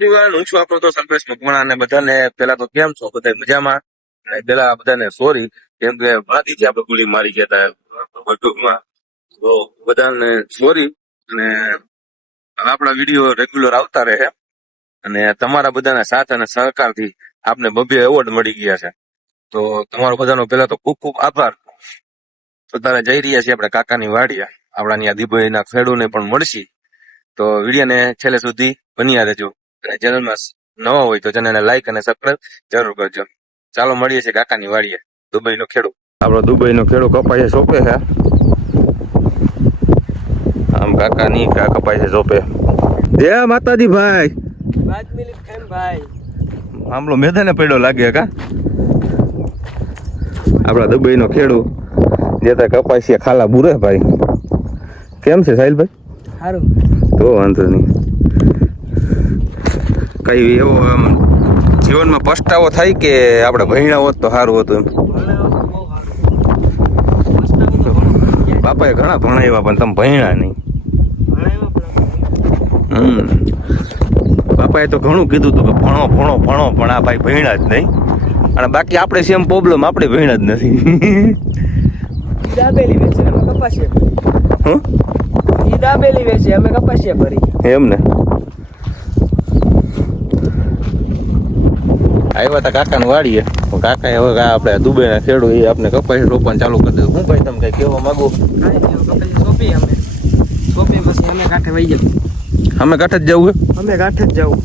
દીવાન હું છું આપણો તો સંતોષ મકવાણા અને બધાને પેલા તો કેમ છો બધા મજામાં. પેલા બધાને સોરી કેમ કે ભાતીજી આપણે ગોળી મારી ગયા હતા ટૂંકમાં, તો બધાને સોરી. અને આપણા વિડીયો રેગ્યુલર આવતા રહે અને તમારા બધાના સાથ અને સહકારથી આપને ભવ્ય એવોર્ડ મળી ગયા છે, તો તમારો બધાનો પેલા તો ખૂબ ખૂબ આભાર. તો તારે જઈ રહ્યા છીએ આપણે કાકાની વાડિયા, આપણા ત્યાં દીભાઈના ખેડૂને પણ મળશી. તો વિડીયોને છેલ્લે સુધી બન્યા રહેજો અને ચેનલમાં નવા હોય તો ચેનલને લાઈક અને સબસ્ક્રાઈબ જરૂર કરજો. ચાલો મળીએ છીએ કાકાની વાડીએ. દુબઈનો ખેડૂત, આપણો દુબઈનો ખેડૂત કપાય સોંપે છે. આમ કાકાની કપાય છે સોંપે. જય માતાજી ભાઈ. 5 મિનિટ કેમ ભાઈ? આમલો મેદાને પડ્યો લાગે કા. આપણા દુબઈનો ખેડૂત જે ત્યાં કપાય છે ખાલા બુરે ભાઈ. કેમ છે સાહિલભાઈ? સારું. તો વાંધો નહીં. કઈ એવો આમ જીવનમાં પસ્તાવો થાય કે આપણે ભણ્યા હોત તો સારું હતું એમ? બાપાએ ઘણા ભણાવ્યા પણ તમે ભણ્યા નહીં. બાપાએ તો ઘણું કીધું હતું કે ભણો ભણો ભણો, પણ આ ભાઈ ભણ્યા જ નહીં. અને બાકી આપણે સેમ પ્રોબ્લેમ, આપણે ભણ્યા જ નથી. દાબેલી વેચે અમે કપાસિયા ભરી. ઈ દાબેલી વેચે અમે કપાસિયા ભરી. એમ ને. આવ્યા હતા કાકાને વાડીએ, કાકાએ હવે આપણે દુબઈના ખેડૂત એ આપણે કપાસ રોપવાનું ચાલુ કરી દીધું. શું ભાઈ તમે કઈ કહેવા માંગો? સોંપી અમે સોંપી પછી અમે કાંઠે વહી જાવ. અમે કાંઠે જ જવું? અમે કાંઠે જ જવું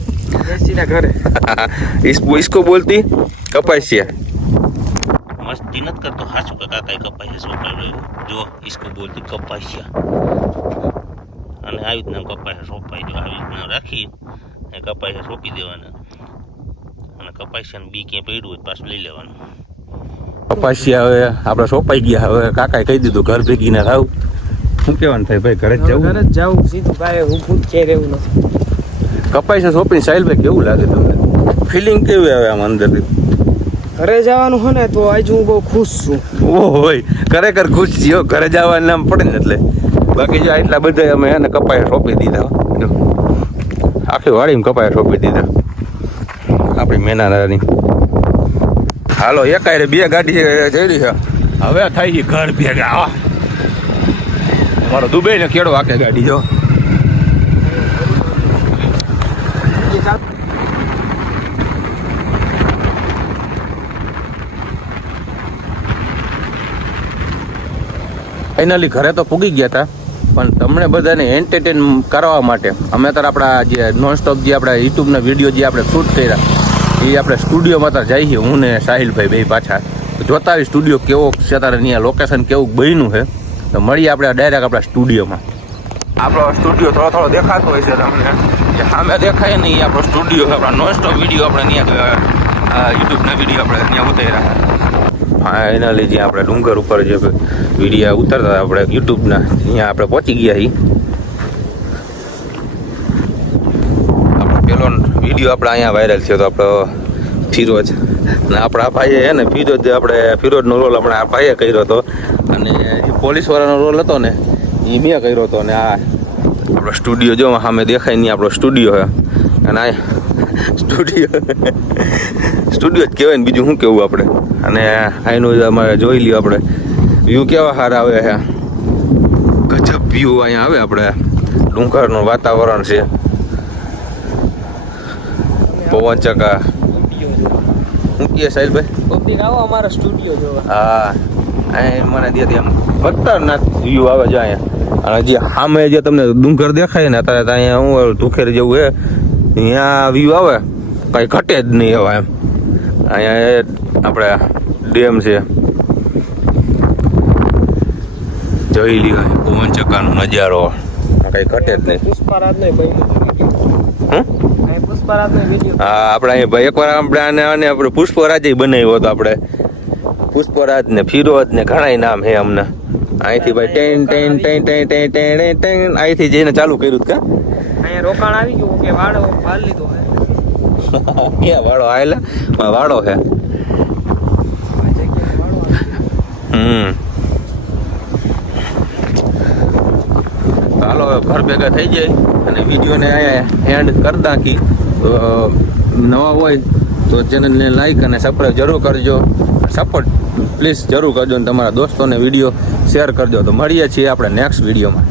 બેસીના ઘરે. इसको बोलती कपासिया. मस्ती नत करतो हाचू का काका कपासिया सोपाय जो इसको बोलती कपासिया. અને આવી રીતના કપાસિયા સોંપાઈ જો આવી રીતના રાખી એ કપાસિયા સોંપી દેવાના અને કપાસિયાનું બી ક્યાંય પડ્યું હોય પાછું લઈ લેવાનું. કપાસિયા હવે આપણે સોંપાઈ ગયા. હવે કાકાએ કહી દીધું ઘર ભેગી ના થાવ. શું કહેવાનું થાય ભાઈ? ઘરે જ જવું? ઘરે જ જવું સીધું કાંઈ હું ખુદ છે રહેવું નથી. કપાસિયા સોંપીને સાહિલભાઈ કેવું લાગે તમને? ફિલિંગ કેવી આવે આમ અંદરથી? ઘરે જવાનું હોય ને તો આજ હું બહુ ખુશ છું. ઓય ખરેખર ખુશ છીએ. ઘરે જવાનું નામ પડે ને એટલે. બાકી જો એટલા બધા અમે એને કપાયા સોંપી દીધા. આખી વાડીમાં કપાયા સોંપી દીધા આપણી મેનાની. હાલો એકાયરે 2 ગાડી જઈ રહી છે. હવે થાય છે ઘર ભેગા. અમારો દુબઈનો ખેડો આખે ગાડી જો. ફાઇનલી ઘરે તો પૂગી ગયા હતા, પણ તમને બધાને એન્ટરટેન કરવા માટે અમે અત્યારે આપણા જે નોનસ્ટોપ જે આપણા યુટ્યુબના વિડીયો જે આપણે શૂટ કર્યા એ આપણે સ્ટુડિયોમાં અત્યારે જઈએ. હું ને સાહિલભાઈ બે પાછા જોતા આવી સ્ટુડિયો કેવો છે, અત્યારે અહીંયા લોકેશન કેવું બન્યું છે. તો મળીએ આપણે ડાયરેક્ટ આપણા સ્ટુડિયોમાં. આપણો સ્ટુડિયો થોડો થોડો દેખાતો હોય છે તમને, જે સામે દેખાય ને એ આપણો સ્ટુડિયો છે. આપણા નોનસ્ટોપ વિડીયો આપણે ત્યાં યુટ્યુબના વિડીયો આપણે ત્યાં ઉતાર્યા. ફાઇનલી જે આપણે ડુંગર ઉપર જે વિડીયો ઉતરતા આપણે યુટ્યુબના અહીંયા આપણે પહોંચી ગયા છીએ. આપણો પેલો વિડીયો આપણે અહીંયા વાયરલ થયો હતો, આપણો ફિરોજ અને આપણા ભાઈએ હે ને ફિરોજનો રોલ આપણે આ ભાઈએ કર્યો હતો અને જે પોલીસવાળાનો રોલ હતો ને એ મેં કર્યો હતો. અને આ આપણો સ્ટુડિયો જો સામે દેખાય નહીં, આપણો સ્ટુડિયો છે. અને આ સ્ટુડિયો જ કહેવાય ને, બીજું શું કેવું આપણે. અને અહીંનું અમારે જોઈ લ્યો આપણે વ્યૂ કેવા સારા આવે છે. ગજબ વ્યૂ અહીંયા આવે. આપણે ડુંગરનું વાતાવરણ છે, પવન ચકા. શું કહે સાહિલભાઈ? પબ્લિક આવો અમારા સ્ટુડિયો જોવા. હા, અહીં મને ત્યાંથી આમ ખતરનાક વ્યૂ આવે છે અહીંયા. અને જે સામે જે તમને ડુંગર દેખાય ને અત્યારે અહીંયા હું ધુખેર જેવું છે, અહીંયા વ્યૂ આવે કંઈ ઘટે જ નહીં હવે એમ. અહીંયા આપણે ડેમ છે, જોઈ લ્યો પવન ચક્કાનો નજારો, કઈ ઘટે જ નહીં. પુષ્પરાજ નો વિડીયો. હા, આપણે અહીં ભાઈ એકવાર આપણે આપણે પુષ્પરાજ બનાવ્યો હતો. આપણે પુષ્પરાજ ને ફિરોજ ને ઘણા નામ છે અમને. અહીંથી ભાઈ ten ten ten ten ten ten ten અહીંથી જઈને ચાલુ કર્યું કે અહીંયા રોકાણ આવી ગયું કે વાડો પાલ લીધો હે. ક્યાં વાડો આવેલા? વાડો છે. ચાલો ઘર ભેગા થઈ જાય અને વિડીયોને અહીંયા એન્ડ કરી નાખી. તો નવા હોય તો ચેનલને લાઈક અને સબસ્ક્રાઈબ જરૂર કરજો, સપોર્ટ પ્લીઝ જરૂર કરજો, અને તમારા દોસ્તોને વિડીયો શેર કરજો. તો મળીએ છીએ આપણે નેક્સ્ટ વિડીયોમાં.